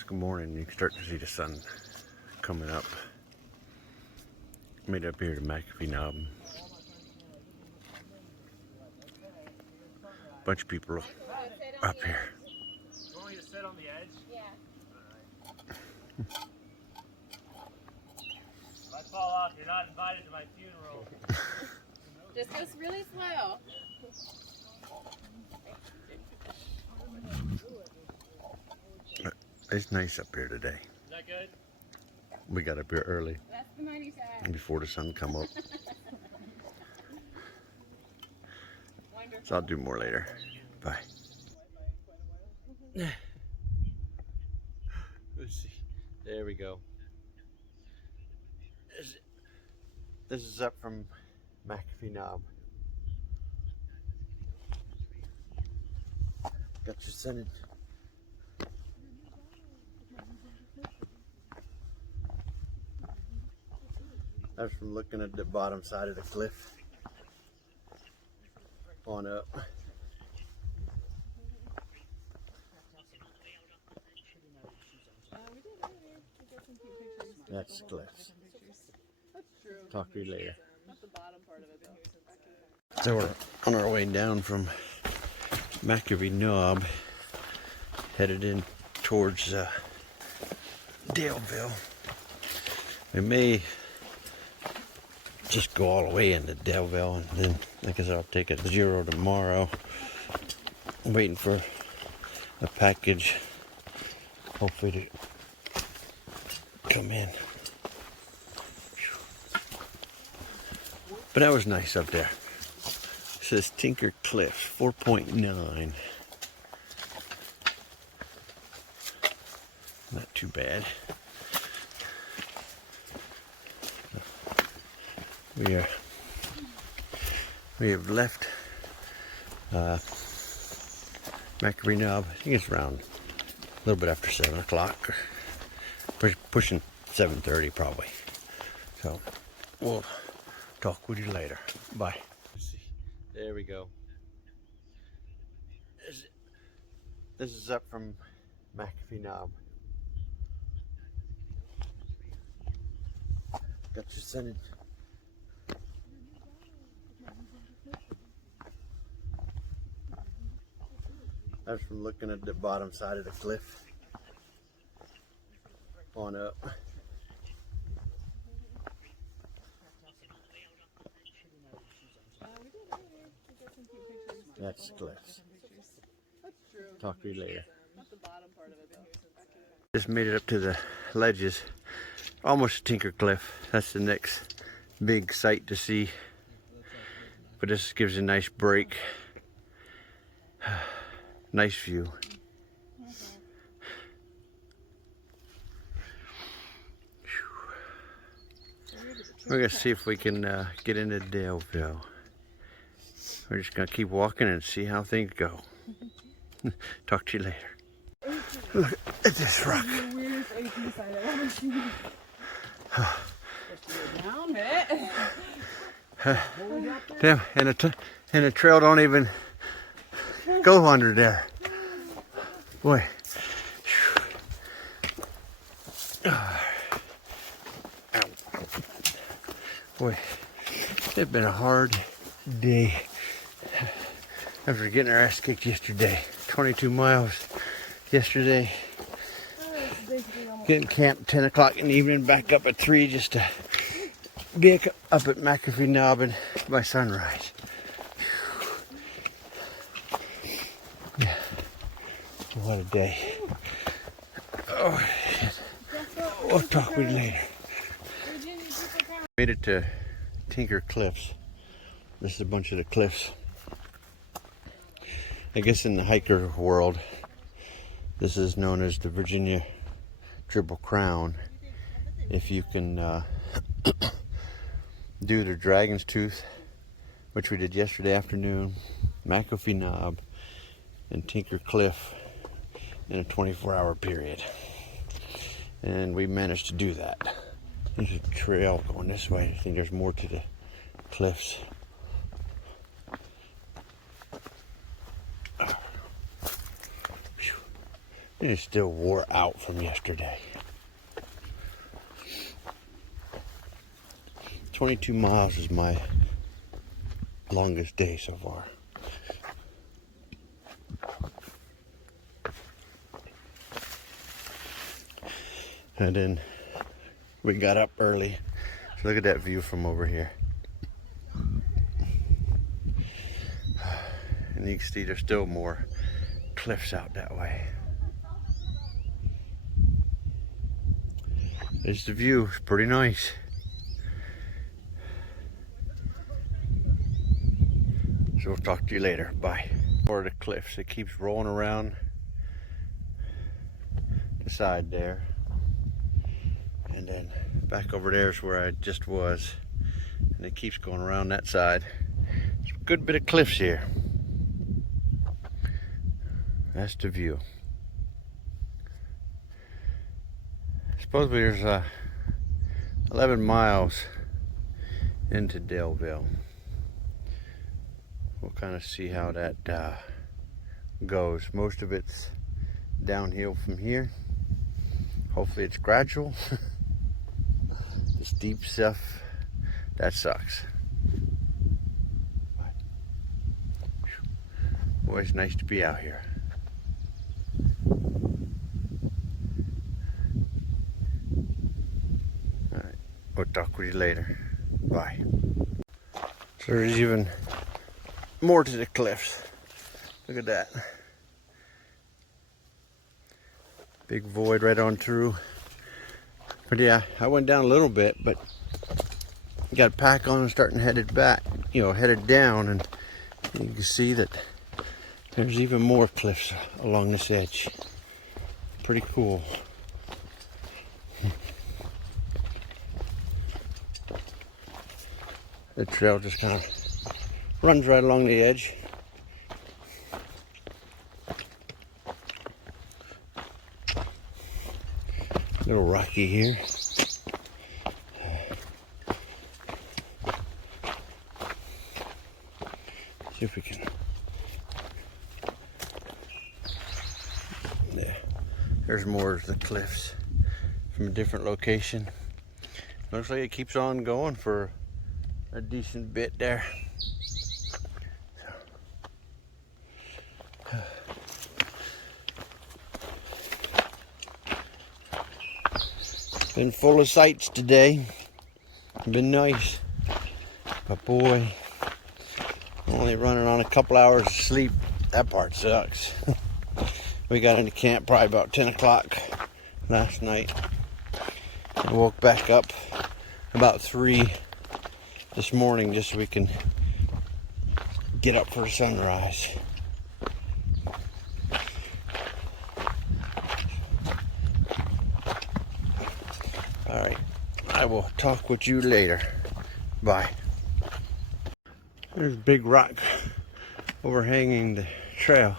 It's good morning. You can start to see the sun coming up. Made it up here to McAfee Knob. Bunch of people up here. You want me to sit on the edge? Yeah. If I fall off, you're not invited to my funeral. Just goes really slow. It's nice up here today. Is that good? We got up here early That's the money side. before the sun come up. Wonderful. So I'll do more later. Bye. Let's see. There we go. This is up from McAfee Knob. Got your sun in. That's from looking at the bottom side of the cliff on up. That's the cliffs. Talk to you later. So we're on our way down from McAfee Knob, headed in towards Daleville. We may just go all the way into Daleville, and then I guess I'll take a zero tomorrow. I'm waiting for a package, hopefully to come in. But that was nice up there. It says Tinker Cliffs 4.9. Not too bad. We have left McAfee Knob. I think it's around a little bit after 7 o'clock, pushing 7:30 probably. So we'll talk with you later. Bye. There we go. This is up from McAfee Knob. Got your sun in. That's from looking at the bottom side of the cliff on up. That's the cliffs. Talk to you later. Just made it up to the ledges. Almost Tinker Cliff. That's the next big sight to see. But this gives a nice break. Nice view. We're gonna see if we can get into Daleville. We're just gonna keep walking and see how things go. Talk to you later. Look at this rock. Damn, and the trail don't even go under there. Boy. Boy, it's been a hard day after getting our ass kicked yesterday. 22 miles yesterday. Getting camped 10 o'clock in the evening, back up at 3 just to be up at McAfee Knob and by sunrise. Yeah. What a day. Oh, shit. We'll talk with you later. Made it to Tinker Cliffs. This is a bunch of the cliffs. I guess in the hiker world, this is known as the Virginia Triple Crown. If you can do the Dragon's Tooth, which we did yesterday afternoon, McAfee Knob, and Tinker Cliff in a 24-hour period. And we managed to do that. There's a trail going this way. I think there's more to the cliffs. And it's still wore out from yesterday. 22 miles is my longest day so far. And then we got up early. So look at that view from over here. And you can see there's still more cliffs out that way. There's the view, it's pretty nice. So we'll talk to you later, bye. Or the cliffs, it keeps rolling around the side there. And then back over there is where I just was. And it keeps going around that side. There's a good bit of cliffs here. That's the view. Supposedly there's 11 miles into Daleville. We'll kind of see how that goes. Most of it's downhill from here. Hopefully it's gradual. The steep stuff, that sucks. Boy, it's nice to be out here. Alright, we'll talk with you later. Bye. So there's even more to the cliffs. Look at that. Big void right on through. But yeah, I went down a little bit, but got pack on and starting headed back, headed down, and you can see that there's even more cliffs along this edge. Pretty cool. The trail just kind of runs right along the edge. A little rocky here. See if we can. Yeah, there's more of the cliffs from a different location. Looks like it keeps on going for a decent bit there. Been full of sights today. Been nice. But boy, only running on a couple hours of sleep. That part sucks. We got into camp probably about 10 o'clock last night. I woke back up about 3 this morning just so we can get up for sunrise. Alright, I will talk with you later. Bye. There's a big rock overhanging the trail.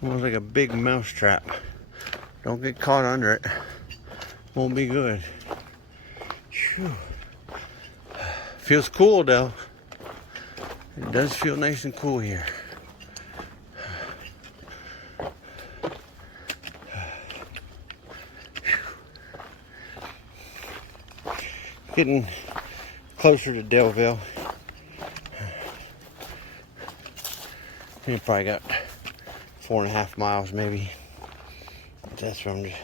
Almost like a big mouse trap. Don't get caught under it. Won't be good. Whew. Feels cool though. It does feel nice and cool here. Getting closer to Daleville. We probably got 4.5 miles maybe. That's what I'm just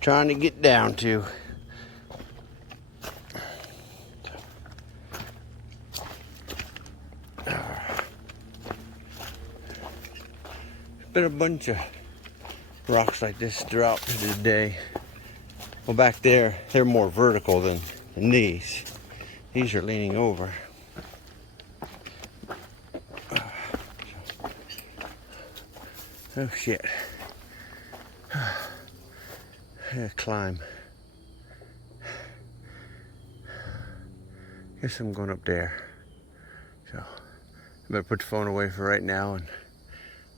trying to get down to. Been a bunch of rocks like this throughout the day. Well, back there, they're more vertical than these. These are leaning over. Oh shit. I gotta climb. Guess I'm going up there. So I better put the phone away for right now and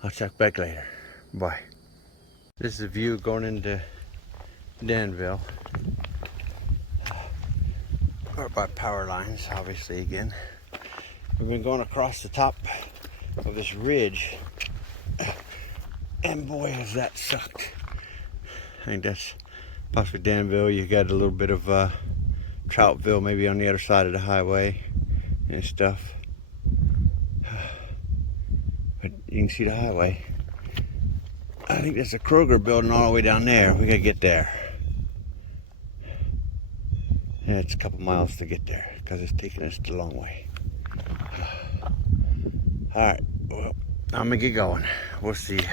I'll check back later. Bye. This is the view going into Danville. Or by power lines, obviously again. We've been going across the top of this ridge. And boy, has that sucked. I think that's possibly Danville. You got a little bit of Troutville maybe on the other side of the highway and stuff. But you can see the highway. I think there's a Kroger building all the way down there. We gotta get there. And it's a couple miles to get there because it's taking us the long way. Alright, well, I'm gonna get going. We'll see you.